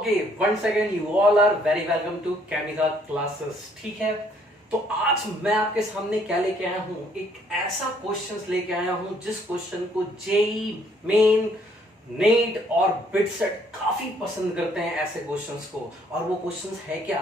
Okay, once again you all are very welcome to Chemica classes। ठीक है, तो आज मैं आपके सामने क्या लेके आया हूं, एक ऐसा क्वेश्चंस लेके आया हूं जिस क्वेश्चन को जेई मेन नेट और बिटसेट काफी पसंद करते हैं ऐसे क्वेश्चंस को। और वो क्वेश्चंस है क्या?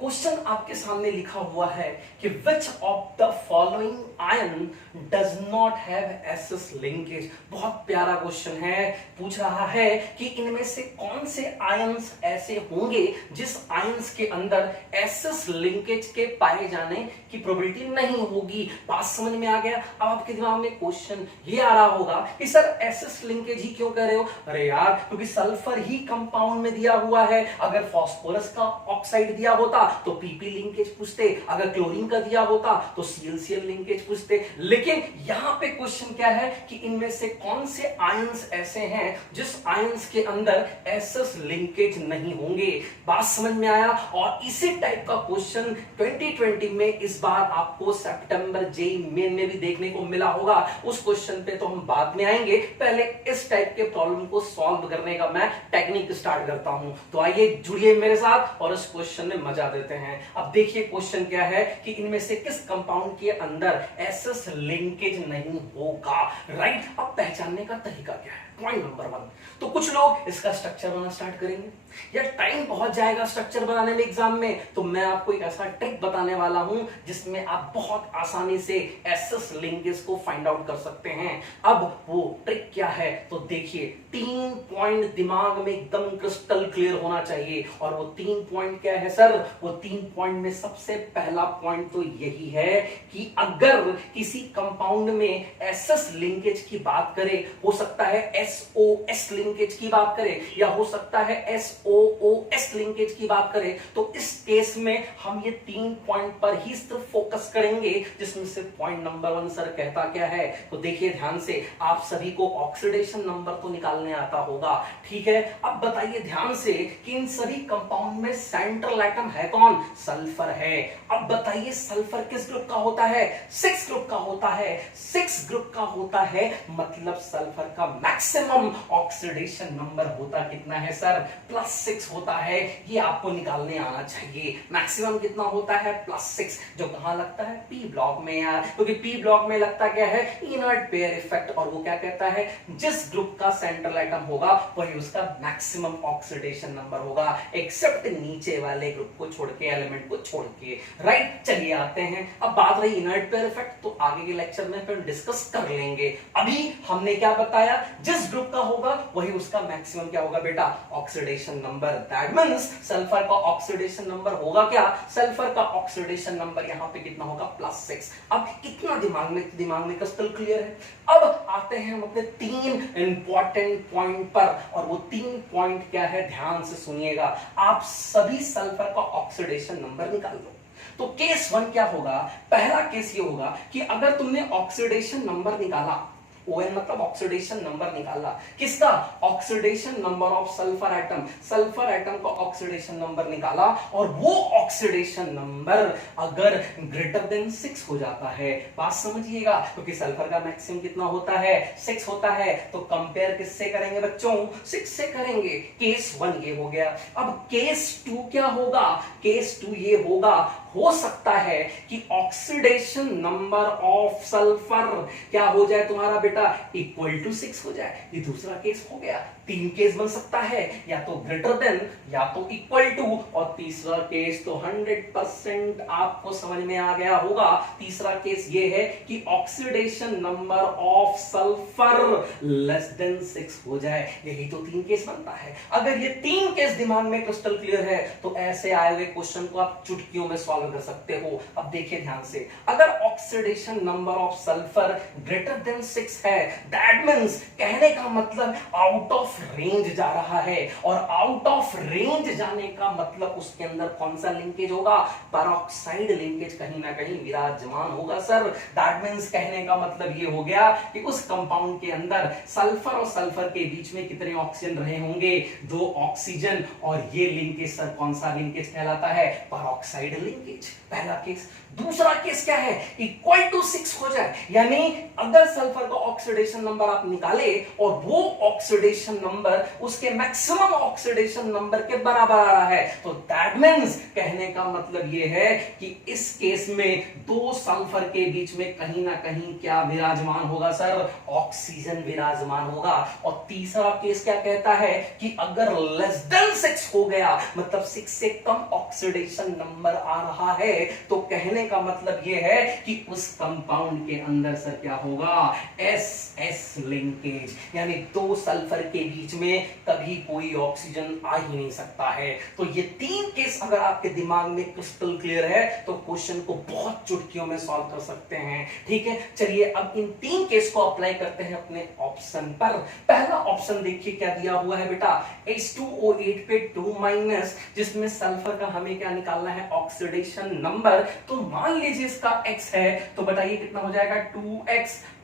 क्वेश्चन आपके सामने लिखा हुआ है कि which of the following ion does not have SS linkage. बहुत प्यारा क्वेश्चन है, पूछ रहा है कि इनमें से कौन से आयंस ऐसे होंगे जिस आयंस के अंदर एसएस लिंकेज के पाए जाने की प्रोबेबिलिटी नहीं होगी। बात समझ में आ गया? अब आपके दिमाग में क्वेश्चन ये आ रहा होगा कि सर एसएस लिंकेज ही क्यों कह रहे हो? अरे यार, क्योंकि सल्फर ही कंपाउंड में दिया हुआ है। अगर फास्फोरस का ऑक्साइड दिया होता तो पीपी लिंकेज पूछते, अगर क्लोरीन का दिया होता तो सीएलसीएल लिंकेज पूछते। लेकिन यहां पे क्वेश्चन क्या है कि इनमें से कौन से आयंस ऐसे हैं जिस आयंस के अंदर एसएस लिंकेज नहीं होंगे। बात समझ में आया? और इसी टाइप का क्वेश्चन 2020 में इस बार आपको सितंबर जेई मेन में भी देखने को मिला होगा। उस क्वेश्चन पे तो हम बाद में आएंगे, पहले इस टाइप के प्रॉब्लम को सॉल्व करने का मैं टेक्निक स्टार्ट करता हूं। तो आइए जुड़िए मेरे साथ और इस क्वेश्चन में मजा देते हैं। अब देखिए क्वेश्चन क्या है कि इनमें से किस कंपाउंड के अंदर एसएस लिंकेज नहीं होगा। राइट, अब पहचानने का तरीका क्या है? पॉइंट नंबर 1, तो कुछ लोग इसका स्ट्रक्चर बनाना स्टार्ट करेंगे या टाइम बहुत जाएगा स्ट्रक्चर बनाने में एग्जाम में, तो मैं आपको एक ऐसा ट्रिक बताने वाला हूं जिसमें आप बहुत आसानी से एसएस लिंकेज को फाइंड आउट कर सकते हैं। अब वो ट्रिक क्या है तो देखिए, 3 पॉइंट दिमाग में एकदम क्रिस्टल क्लियर होना चाहिए। और वो 3 पॉइंट क्या है सर? वो 3 पॉइंट में सबसे पहला पॉइंट तो यही है कि अगर किसी कंपाउंड में एसएस लिंकेज की बात करें, हो सकता है एसओएस लिंकेज की बात करें या हो सकता है एसओओएस लिंकेज की बात करें, तो इस केस में हम ये 3 पॉइंट पर ही सिर्फ फोकस करेंगे, जिसमें से पॉइंट नंबर 1 सर कहता क्या है? तो देखिए ध्यान से, आप सभी को ऑक्सीडेशन नंबर तो निकालने आता होगा, ठीक है? अब बताइए ध्यान से कि इन सभी कंपाउंड में सेंट्रल एटम है कौन? सल्फर है। अब बताइए सल्फर किस ग्रुप का होता है? 6 ग्रुप का होता है। 6 ग्रुप का होता है मतलब सल्फर का मैक्सिमम ऑक्सीडेशन नंबर होता कितना है सर? +6 होता है। ये आपको निकालने आना चाहिए। मैक्सिमम कितना होता है? +6, जो कहां लगता है? पी ब्लॉक में यार, क्योंकि पी ब्लॉक में लगता क्या है? Inert pair effect. और वो क्या कहता है? जिस ग्रुप का सेंट्रल एटम होगा वही उसका मैक्सिमम ऑक्सीडेशन नंबर होगा, एक्सेप्ट नीचे वाले ग्रुप को छोड़ के, एलिमेंट को छोड़ के। राइट, चलिए आते हैं। अब बात रही इनर्ट पेयर इफेक्ट, तो आगे के लेक्चर में फिर डिस्कस कर लेंगे। अभी हमने क्या बताया? जिस ग्रुप का होगा वही उसका मैक्सिमम क्या होगा बेटा? Oxidation number. That means sulphur का ऑक्सीडेशन नंबर होगा क्या? सल्फर का ऑक्सीडेशन नंबर यहां पे कितना होगा? +6। अब कितना दिमाग में क्रिस्टल क्लियर है? अब आते हैं हम अपने 3 इंपॉर्टेंट पॉइंट पर, और वो 3 पॉइंट क्या है? ध्यान से सुनिएगा। आप सभी सल्फर का ऑक्सीडेशन नंबर निकाल लो। तो केस 1 क्या होगा? पहला केस ये होगा कि अगर तुमने ऑक्सीडेशन नंबर निकाला, ON मतलब ऑक्सीडेशन नंबर निकाला, किसका? Oxidation number of sulphur atom. Sulphur atom का ऑक्सीडेशन नंबर निकाला, और वो ऑक्सीडेशन नंबर अगर ग्रेटर देन 6 हो जाता है, बात समझिएगा, क्योंकि सल्फर का मैक्सिमम कितना होता है? 6 होता है। तो कंपेयर किससे करेंगे बच्चों? 6 से करेंगे। केस 1 ये हो गया। अब केस 2 क्या होगा? केस 2 ये होगा, हो सकता है कि ऑक्सीडेशन नंबर ऑफ सल्फर क्या हो जाए तुम्हारा बेटा? =6 हो जाए। ये दूसरा केस हो गया। 3 केस बन सकता है, या तो ग्रेटर देन या तो इक्वल टू, और तीसरा केस तो 100% आपको समझ में आ गया होगा। तीसरा केस ये है कि ऑक्सीडेशन नंबर ऑफ सल्फर <6 हो जाए। यही तो 3 केस बनता है। अगर ये 3 केस दिमाग में क्रिस्टल क्लियर है तो ऐसे आए हुए क्वेश्चन को आप चुटकियों में सॉल्व कर सकते हो। अब देखिए ध्यान से, अगर oxidation number of sulphur greater than 6 है, दैट मींस कहने का मतलब आउट ऑफ रेंज जा रहा है, और आउट ऑफ रेंज जाने का मतलब उसके अंदर कौन सा लिंकेज होगा? पेरोक्साइड लिंकेज कहीं ना कहीं विराजमान होगा सर। दैट मींस कहने का मतलब ये हो गया कि उस कंपाउंड के अंदर सल्फर और सल्फर के बीच में कितने ऑक्सीजन रहे होंगे? 2 ऑक्सीजन। और ये लिंकेज सर कौन सा लिंकेज कहलाता है? Peroxide linkage. पहला केस। दूसरा केस क्या है? =6 हो जाए, यानी अगर सल्फर का ऑक्सीडेशन नंबर आप निकाले और वो ऑक्सीडेशन नंबर उसके मैक्सिमम ऑक्सीडेशन नंबर के बराबर आ रहा है, तो दैट मींस कहने का मतलब ये है कि इस केस में दो सल्फर के बीच में कहीं ना कहीं क्या विराजमान होगा सर, ऑक्सीजन विराजमान होगा। और तीसरा केस क्या कहता है कि अगर लेस देन 6 हो गया, मतलब 6 से कम ऑक्सीडेशन नंबर आ रहा है, तो कहने का मतलब यह है कि उस कंपाउंड के अंदर सर क्या होगा, एस एस लिंकेज, यानी दो सल्फर के बीच में कभी कोई ऑक्सीजन आ ही नहीं सकता है। तो ये तीन केस अगर आपके दिमाग में क्रिस्टल क्लियर है तो क्वेश्चन को बहुत चुटकियों में सॉल्व कर सकते हैं। ठीक है, चलिए अब इन तीन केस को अप्लाई करते हैं अपने ऑप्शन पर। पहला ऑप्शन देखिए क्या दिया हुआ है बेटा, H2O8 पे 2- जिसमें सल्फर का हमें क्या निकालना है, ऑक्सीडेशन नंबर। तो मान लीजिए इसका X है, तो बताइए कितना हो जाएगा, 2X +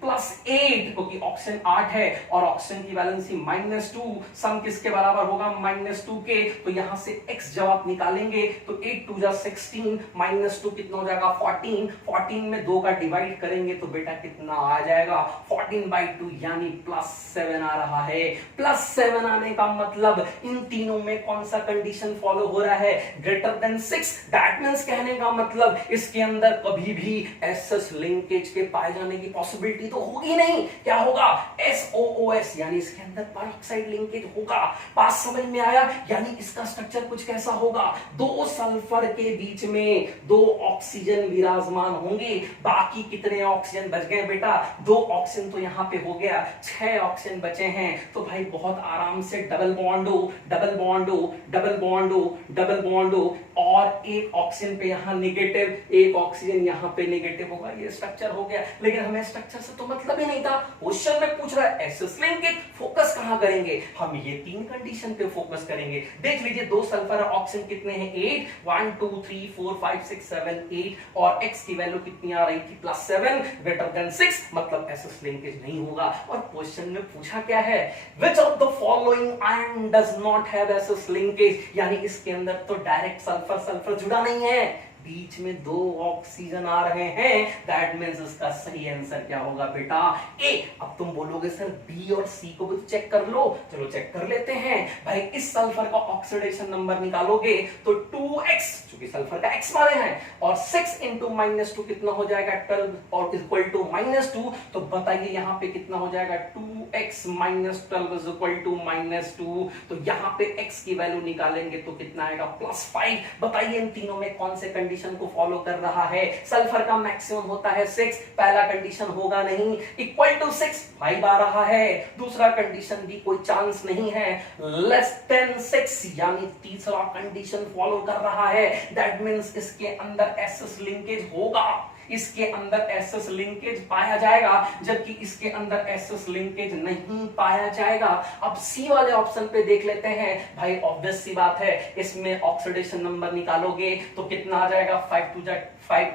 8, क्योंकि ऑक्सीजन 8 है और ऑक्सीजन की वैलेंसी -2, सम किसके बराबर होगा, -2 के। तो यहां से X जब आप निकालेंगे तो 8 2 16, -2 कितना हो जाएगा, 14। 14 में 2 का डिवाइड करेंगे तो बेटा कितना आ जाएगा, 14/2, यानी +7 आ रहा है। +7 आने का मतलब इन तीनों में कौन सा कंडीशन फॉलो हो रहा है, ग्रेटर देन 6। दैट मींस कहने का मतलब इसके अंदर कभी भी एसएस लिंकेज के पाए जाने की पॉसिबिलिटी तो होगी नहीं। क्या होगा, SOOS, यानी इसके अंदर पेरोक्साइड लिंकेज होगा। बात समझ में आया, यानी इसका स्ट्रक्चर कुछ कैसा होगा, दो सल्फर के बीच में 2 ऑक्सीजन विराजमान होंगे। बाकी कितने ऑक्सीजन बच गए बेटा, 2 ऑक्सीजन तो यहां पे हो गया, 6 ऑक्सीजन बचे हैं। तो भाई बहुत आराम से डबल बॉन्ड हो, डबल बॉन्ड हो, डबल बॉन्ड हो, डबल बॉन्ड हो, और एक ऑक्सीजन पे यहां नेगेटिव, एक ऑक्सीजन यहां पे नेगेटिव होगा। ये स्ट्रक्चर हो गया, लेकिन हमें स्ट्रक्चर से तो मतलब ही नहीं था। क्वेश्चन में पूछ रहा है एसएस लिंकेज, फोकस कहां करेंगे, हम ये तीन कंडीशन पे फोकस करेंगे। देख लीजिए, 2 सल्फर ऑक्सीजन कितने हैं, 8, 1 2 3 4 5 6 7 8, और x की वैल्यू कितनी आ रही थी, +7, ग्रेटर देन 6, मतलब एसएस लिंकेज नहीं होगा। और क्वेश्चन में पूछा क्या है, which of the following ion does not have SS linkage, यानी इसके अंदर तो डायरेक्ट सल्फर सल्फर जुड़ा नहीं है, बीच में 2 ऑक्सीजन आ रहे हैं। दैट मींस इसका सही आंसर क्या होगा बेटा, ए। अब तुम बोलोगे सर बी और सी को भी चेक कर लो, चलो चेक कर लेते हैं। भाई इस सल्फर का ऑक्सीडेशन नंबर निकालोगे तो 2x, क्योंकि सल्फर का x माने हैं, और 6 × -2 कितना हो जाएगा, 12, और इक्वल टू -2। तो बताइए यहां पे कितना हो जाएगा, 2x - 12 = -2। तो यहां पे x की वैल्यू निकालेंगे तो कितना आएगा, +5। बताइए इन तीनों में कौन से कंडीशन को फॉलो कर रहा है, सल्फर का मैक्सिमम होता है 6, पहला कंडीशन होगा नहीं, इक्वल टू 6 5 आ रहा है, दूसरा कंडीशन भी कोई चांस नहीं है, लेस देन 6, यानी तीसरा कंडीशन फॉलो कर रहा है। दैट मींस इसके अंदर एसएस लिंकेज होगा, इसके अंदर एसएस लिंकेज पाया जाएगा, जबकि इसके अंदर एसएस लिंकेज नहीं पाया जाएगा। अब सी वाले ऑप्शन पे देख लेते हैं। भाई ऑब्वियस सी बात है, इसमें ऑक्सीडेशन नंबर निकालोगे तो कितना आ जाएगा, 5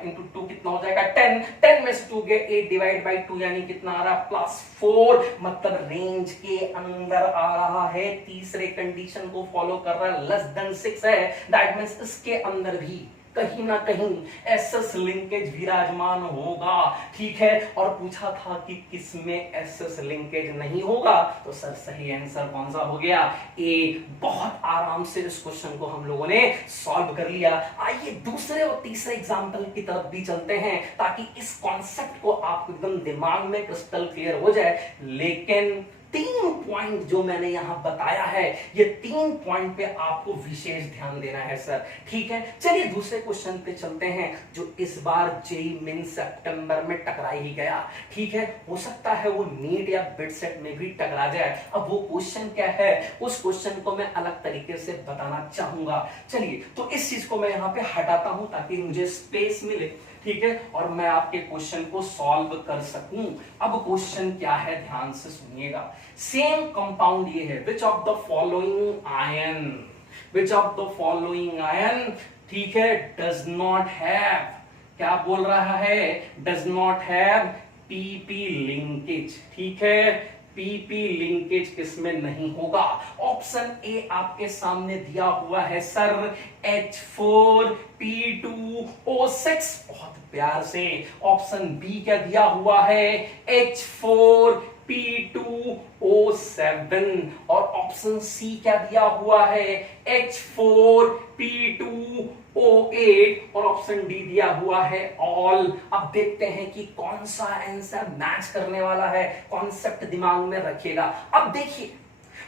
× 2 कितना हो जाएगा, 10। 10 में से 2 गए, 8/2, यानी कितना आ रहा है, +4, मतलब रेंज के अंदर आ रहा है। तीसरे कंडीशन को फॉलो कर रहा है, लेस देन 6 है। दैट मींस इसके अंदर भी कहीं ना कहीं एसएस लिंकेज विराजमान होगा। ठीक है, और पूछा था कि किसमें एसएस लिंकेज नहीं होगा, तो सर सही आंसर कौन सा हो गया, ए। बहुत आराम से इस क्वेश्चन को हम लोगों ने सॉल्व कर लिया। आइए दूसरे और तीसरे एग्जांपल की तरफ भी चलते हैं, ताकि इस कॉन्सेप्ट को आप एकदम दिमाग में क्रिस्टल क्लियर हो जाए। लेकिन 3 पॉइंट जो मैंने यहां बताया है, ये 3 पॉइंट पे आपको विशेष ध्यान देना है सर। ठीक है, चलिए दूसरे क्वेश्चन पे चलते हैं, जो इस बार जेईई मेन सितंबर में टकरा ही गया। ठीक है, हो सकता है वो नीट या बिट सेट में भी टकरा जाए। अब वो क्वेश्चन क्या है, उस क्वेश्चन को मैं अलग तरीके से बताना चाहूंगा। चलिए, तो इस चीज को मैं यहां पे हटाता हूं ताकि मुझे स्पेस मिले। ठीक है, और मैं आपके क्वेश्चन को सॉल्व कर सकूं। अब क्वेश्चन क्या है, ध्यान से सुनिएगा। सेम कंपाउंड ये है, which of the following ion, which of the following ion, ठीक है, डज नॉट हैव, क्या बोल रहा है, does not have PP linkage. ठीक है, पीपी लिंकेज किसमें नहीं होगा। ऑप्शन ए आपके सामने दिया हुआ है सर, H4P2O6, बहुत प्यार से। ऑप्शन बी क्या दिया हुआ है, H4 P2O7 और ऑप्शन सी क्या दिया हुआ है H4P2O8 और ऑप्शन डी दिया हुआ है ऑल। अब देखते हैं कि कौन सा आंसर मैच करने वाला है, कॉन्सेप्ट दिमाग में रखिएगा। अब देखिए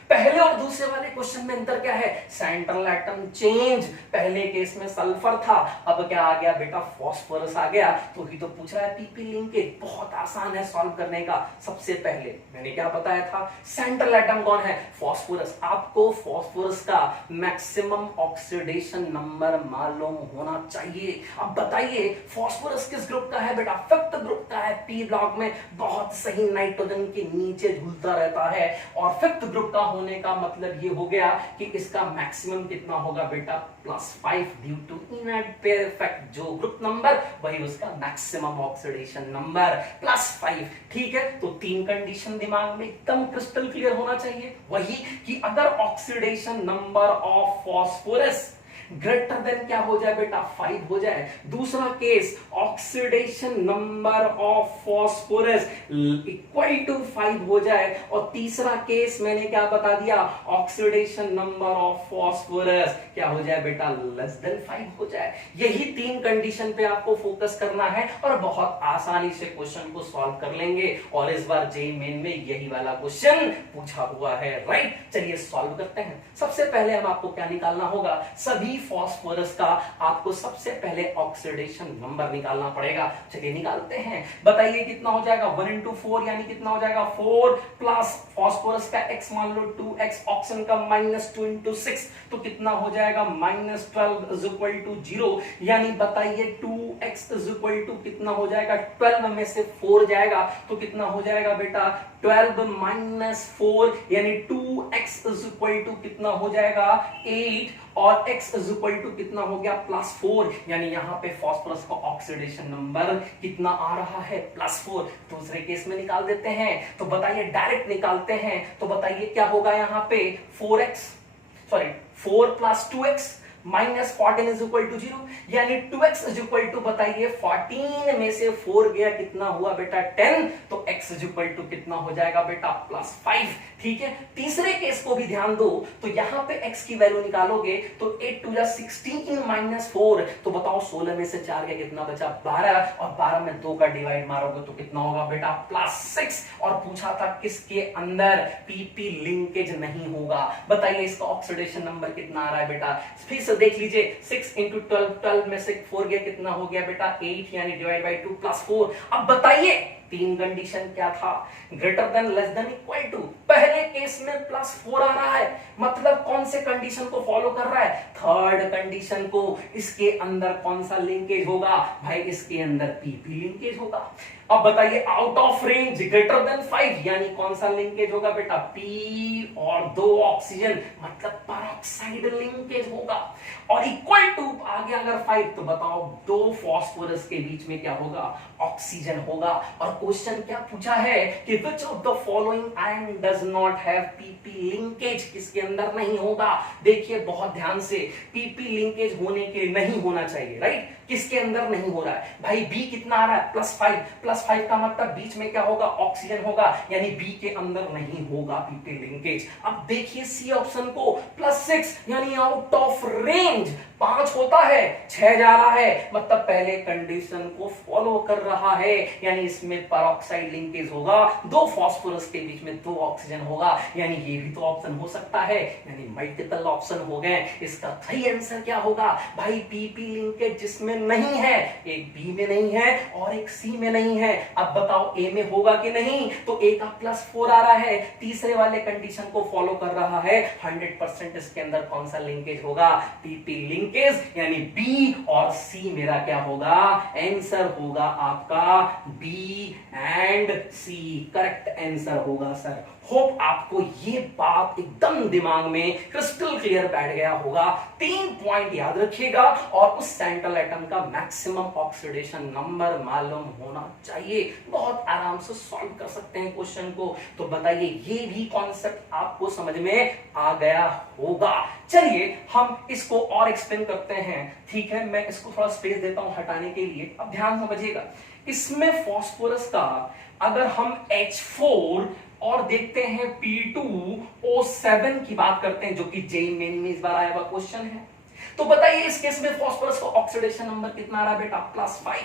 पहले और दूसरे वाले क्वेश्चन में अंतर क्या है, सेंट्रल एटम चेंज, पहले केस में सल्फर था, अब क्या आ गया बेटा फास्फोरस आ गया। तो ही तो पूछ रहा है पीपी लिंकेज, बहुत आसान है सॉल्व करने का। सबसे पहले मैंने क्या बताया था, सेंट्रल एटम कौन है, फास्फोरस। आपको फास्फोरस का मैक्सिमम ऑक्सीडेशन नंबर मालूम होना चाहिए। अब बताइए फास्फोरस किस ग्रुप का है बेटा, फिफ्थ ग्रुप का है, पी ब्लॉक में बहुत सही नाइट्रोजन के नीचे झूलता रहता है। और फिफ्थ ग्रुप का होने का मतलब ये हो गया कि इसका मैक्सिमम कितना होगा बेटा +5 due to inert pair effect. जो ग्रुप नंबर वही उसका मैक्सिमम ऑक्सीडेशन नंबर +5। ठीक है, तो तीन कंडीशन दिमाग में एकदम क्रिस्टल क्लियर होना चाहिए। वही कि अगर oxidation number of phosphorus greater than क्या हो जाए बेटा 5 हो जाए, दूसरा case oxidation number of phosphorus equal to 5 हो जाए, और तीसरा केस मैंने क्या बता दिया, ऑक्सीडेशन नंबर ऑफ फास्फोरस क्या हो जाए बेटा लेस देन 5 हो जाए। यही तीन कंडीशन पे आपको फोकस करना है और बहुत आसानी से क्वेश्चन को सॉल्व कर लेंगे। और इस बार जेईई मेन में यही वाला क्वेश्चन पूछा हुआ है, राइट। चलिए सॉल्व करते हैं। सबसे पहले हम आपको क्या निकालना होगा, सभी फास्फोरस का आपको सबसे पहले ऑक्सीडेशन नंबर निकालना पड़ेगा। चलिए निकालते हैं, बताइए कितना हो जाएगा, 1 into 4 यानी कितना हो जाएगा 4 प्लस फास्फोरस का x मान लो 2x, ऑक्सीजन का -2 into 6 तो कितना हो जाएगा -12 इज इक्वल टू 0। यानी बताइए 2x इज इक्वल टू कितना हो जाएगा, 12 में से 4 जाएगा तो कितना हो जाएगा बेटा 12 - 4 यानी 2x इज इक्वल टू कितना हो जाएगा 8 और x इज इक्वल टू कितना हो गया +4। यानी यहां पे फास्फोरस का ऑक्सीडेशन नंबर कितना आ रहा है +4। दूसरे केस में निकाल देते हैं, तो बताइए डायरेक्ट निकालते हैं, तो बताइए क्या होगा यहां पे 4 + 2x -14 इज इक्वल टू 0। यानी 2x इज इक्वल टू बताइए 14 में से 4 गया कितना हुआ बेटा 10, तो x इज इक्वल टू कितना हो जाएगा बेटा +5। ठीक है, तीसरे केस को भी ध्यान दो, तो यहां पे x की वैल्यू निकालोगे तो 8 2 16 -4 तो बताओ 16 में से 4 गया कितना बचा 12, और 12 में 2 का डिवाइड मारोगे तो कितना होगा बेटा +6। और पूछा था किसके अंदर पीपी लिंकेज नहीं होगा, बताइए इसका ऑक्सीडेशन नंबर कितना आ रहा है बेटा, फिर से देख लीजिए 6 into 12, 12 में से 4 गया कितना हो गया बेटा 8 यानी डिवाइड बाय 2 +4। अब बताइए तीन कंडीशन क्या था, greater than less than equal to, पहले केस में +4 आ रहा है, मतलब कौन से कंडीशन को फॉलो कर रहा है, थर्ड कंडीशन को। इसके अंदर कौन सा लिंकेज होगा भाई, इसके अंदर पीपी लिंकेज होगा। अब बताइए out of range greater than 5 यानी कौन सा लिंकेज होगा बेटा पी और 2 ऑक्सीजन मतलब पेरोक्साइड लिंकेज होगा। और इक्वल टू आगे अगर 5 तो बताओ 2 फास्फोरस के बीच में क्या होगा ऑक्सीजन होगा। और क्वेश्चन क्या पूछा है कि which of the following ion does not have PP linkage, किसके अंदर नहीं होगा। देखिए बहुत ध्यान से, पीपी लिंकेज होने के नहीं होना चाहिए, राइट, किसके अंदर नहीं हो रहा है भाई, बी कितना आ रहा है +5 का मतलब बीच में क्या होगा ऑक्सीजन होगा, यानी बी के अंदर नहीं होगा पीपी लिंकेज। अब देखिए सी ऑप्शन को +6 यानी आउट ऑफ रेंज, 5 होता है 6 जा रहा है, मतलब पहले कंडीशन को फॉलो कर रहा है, यानी इसमें पेरोक्साइड लिंकेज होगा, 2 फास्फोरस के बीच में 2 ऑक्सीजन होगा, यानी ये भी तो ऑप्शन हो सकता है, यानी मल्टीपल ऑप्शन हो गए। इसका सही आंसर क्या होगा भाई, पीपी लिंकेज जिसमें नहीं है, एक बी में नहीं है और एक सी में नहीं है। अब बताओ ए में होगा कि नहीं, तो ए का +4 आ रहा है, तीसरे वाले कंडीशन को फॉलो कर रहा है, 100% इसके अंदर कौन सा लिंकेज होगा पीपी लिंकेज, यानी बी और सी मेरा क्या होगा आंसर होगा आपका B and C, correct answer होगा सर। होप आपको ये बात एकदम दिमाग में क्रिस्टल क्लियर बैठ गया होगा। 3 पॉइंट याद रखिएगा और उस सेंट्रल एटम का मैक्सिमम ऑक्सीडेशन नंबर मालूम होना चाहिए, बहुत आराम से सॉल्व कर सकते हैं क्वेश्चन को। तो बताइए ये भी कॉन्सेप्ट आपको समझ में आ गया होगा। चलिए हम इसको और एक्सप्लेन करते हैं, ठीक है, मैं इसको थोड़ा स्पेस देता हूं हटाने के लिए। अब ध्यान समझिएगा, इसमें फास्फोरस का अगर हम H4 और देखते हैं P2O7 की बात करते हैं, जो कि जेईई मेन में इस बार आया हुआ क्वेश्चन है। तो बताइए इस केस में फास्फोरस का ऑक्सीडेशन नंबर कितना आ रहा है बेटा? +5।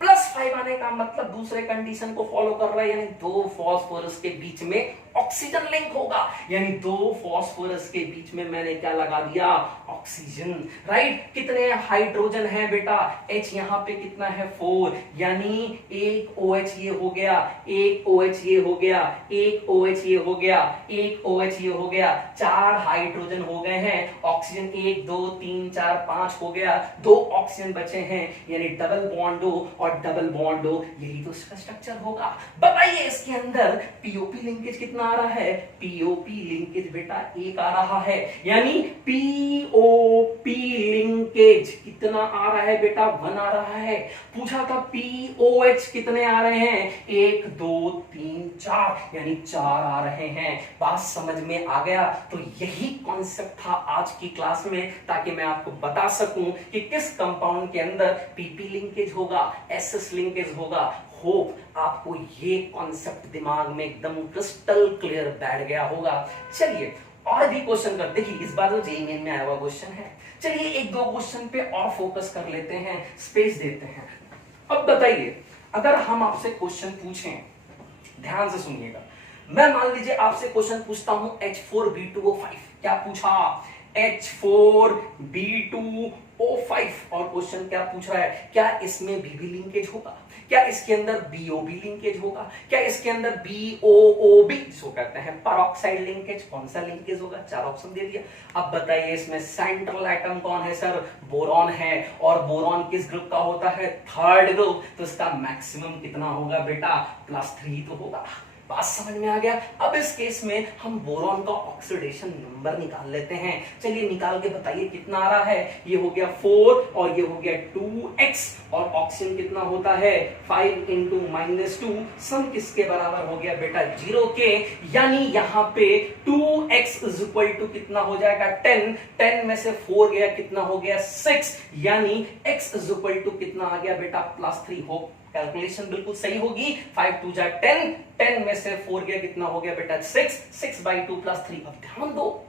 +5 आने का मतलब दूसरे कंडीशन को फॉलो कर रहा है, यानी दो फास्फोरस के बीच में ऑक्सीजन लिंक होगा, यानी दो फास्फोरस के बीच में मैंने क्या लगा दिया? Oxygen, right. कितने हाइड्रोजन है बेटा? H यहां पे कितना है? 4, यानी एक OH ये हो गया, एक OH ये हो गया, एक OH ये हो गया, एक OH ये हो गया, 4 हाइड्रोजन हो गए हैं। ऑक्सीजन 1 2 3 4 5 हो गया, 2 ऑक्सीजन बचे हैं, यानी डबल बॉन्ड हो और डबल बॉन्ड हो, यही तो इसका स्ट्रक्चर होगा। बताइए इसके अंदर पीओपी लिंकेज कितना आ रहा है? पीओपी लिंकेज बेटा 1 आ रहा है, यानी पीओपी लिंकेज कितना आ रहा है बेटा? 1 आ रहा है। पूछा था पीओएच कितने आ रहे हैं? 1 2 3 4, यानी 4 आ रहे हैं। बात समझ में आ गया? तो यही कॉन्सेप्ट था आज की क्लास में, ताकि मैं आपको बता सकूं कि किस कंपाउंड के अंदर पीपी लिंकेज होगा, एसएस लिंकेज होगा। होप आपको ये कॉन्सेप्ट दिमाग में एकदम क्रिस्टल क्लियर बैठ गया होगा। चलिए और भी क्वेश्चन कर, देखिए इस बार तो जेईई मेन में आया हुआ क्वेश्चन है। चलिए एक दो क्वेश्चन पे और फोकस कर लेते हैं, स्पेस देते हैं। अब बताइए अगर हम आपसे क्वेश्चन पूछें, ध्यान से सुनिएगा, मैं मान लीजिए आपसे क्वेश्चन पूछता हूं H4B2O5, क्या पूछा? H4B2O5, और क्वेश्चन क्या पूछ रहा है? क्या इसमें बीबी लिंकेज होगा? क्या इसके अंदर बीओबी लिंकेज होगा? क्या इसके अंदर बीओओबी जिसको कहते हैं पेरोक्साइड लिंकेज, कौन सा लिंकेज होगा? 4 ऑप्शन दे दिया। अब बताइए इसमें सेंट्रल एटम कौन है सर? बोरॉन है, और बोरॉन किस ग्रुप का होता है? 3rd group. तो इसका मैक्सिमम कितना होगा बेटा? +3 तो होगा। बात समझ में आ गया? अब इस केस में हम बोरॉन का ऑक्सीडेशन नंबर निकाल लेते हैं। चलिए निकाल के बताइए कितना आ रहा है? ये हो गया 4 और ये हो गया 2x, और ऑक्सीजन कितना होता है? 5 × -2, सम किसके बराबर हो गया बेटा? 0 के, यानी यहाँ पे 2x = कितना हो जाएगा? 10। 10 में से 4 गया, कितना हो गया? 6, यानी x = कितना आ गया बेटा? +3 हो। कैलकुलेशन बिल्कुल सही होगी। 5 2 जा 10, 10 में से 4 गया, कितना हो गया बेटा? 6, 6/2 +3। अब ध्यान दो,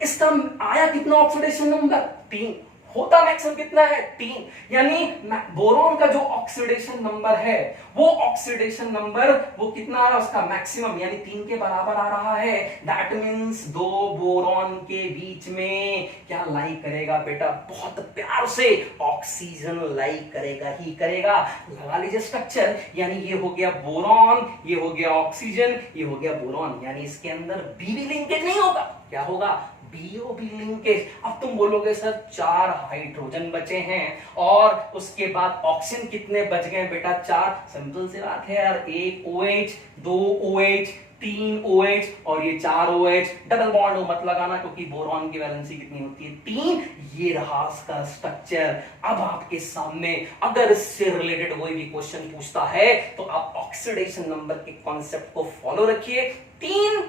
इसका आया कितना ऑक्सीडेशन नंबर? 3। होता मैक्सिमम कितना है? 3, यानी बोरॉन का जो ऑक्सीडेशन नंबर है, वो ऑक्सीडेशन नंबर वो कितना आ रहा है? उसका मैक्सिमम, यानी 3 के बराबर आ रहा है। दैट मींस दो बोरॉन के बीच में क्या लाई करेगा बेटा? बहुत प्यार से ऑक्सीजन लाई करेगा ही करेगा। लगा लीजिए स्ट्रक्चर, यानी ये हो गया बोरॉन, ये हो गया ऑक्सीजन, ये हो गया बोरॉन, यानी इसके अंदर बीबी लिंकेज नहीं होगा। क्या होगा? BOB linkage. अब तुम बोलोगे सर 4 हाइड्रोजन बचे हैं और उसके बाद ऑक्सीजन कितने बच गए बेटा? 4। सिंपल सी बात है यार, 1 OH, 2 OH, 3 OH और ये 4 OH। डबल बॉन्ड हो मत लगाना, क्योंकि बोरॉन की वैलेंसी कितनी होती है? 3। ये रहा इसका स्ट्रक्चर। अब आपके सामने अगर इससे रिलेटेड कोई भी क्वेश्चन पूछता है तो आप ऑक्सीडेशन नंबर के कॉन्सेप्ट को फॉलो रखिए, 3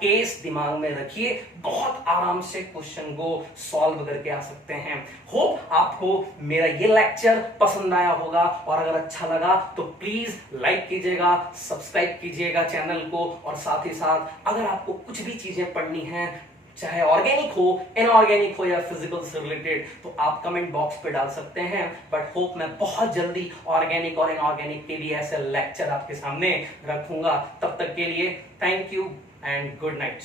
केस दिमाग में रखिए, बहुत आराम से क्वेश्चन को सॉल्व करके आ सकते हैं। होप आपको मेरा ये लेक्चर पसंद आया होगा, और अगर अच्छा लगा तो प्लीज लाइक कीजिएगा, सब्सक्राइब कीजिएगा चैनल को, और साथ ही साथ अगर आपको कुछ भी चीजें पढ़नी है, चाहे ऑर्गेनिक हो, इनऑर्गेनिक हो या फिजिकल से रिलेटेड, तो आप कमेंट बॉक्स पे डाल सकते हैं। बट होप मैं बहुत जल्दी ऑर्गेनिक और इनऑर्गेनिक के भी ऐसे लेक्चर आपके सामने रखूंगा। तब तक के लिए thank you and good night.